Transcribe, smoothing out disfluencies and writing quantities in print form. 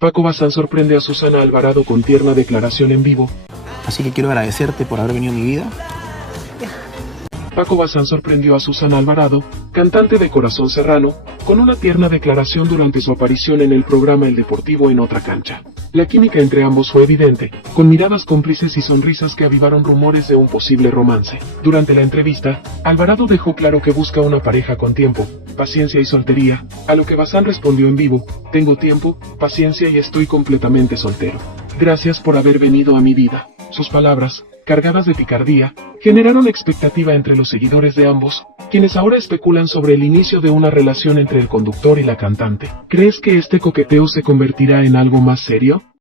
Paco Bazán sorprende a Susana Alvarado con tierna declaración en vivo. Así que quiero agradecerte por haber venido a mi vida. Paco Bazán sorprendió a Susana Alvarado, cantante de Corazón Serrano, con una tierna declaración durante su aparición en el programa El Deportivo en Otra Cancha. La química entre ambos fue evidente, con miradas cómplices y sonrisas que avivaron rumores de un posible romance. Durante la entrevista, Alvarado dejó claro que busca una pareja con tiempo, paciencia y soltería, a lo que Bazán respondió en vivo: tengo tiempo, paciencia y estoy completamente soltero. Gracias por haber venido a mi vida. Sus palabras, cargadas de picardía, generaron expectativa entre los seguidores de ambos, quienes ahora especulan sobre el inicio de una relación entre el conductor y la cantante. ¿Crees que este coqueteo se convertirá en algo más serio?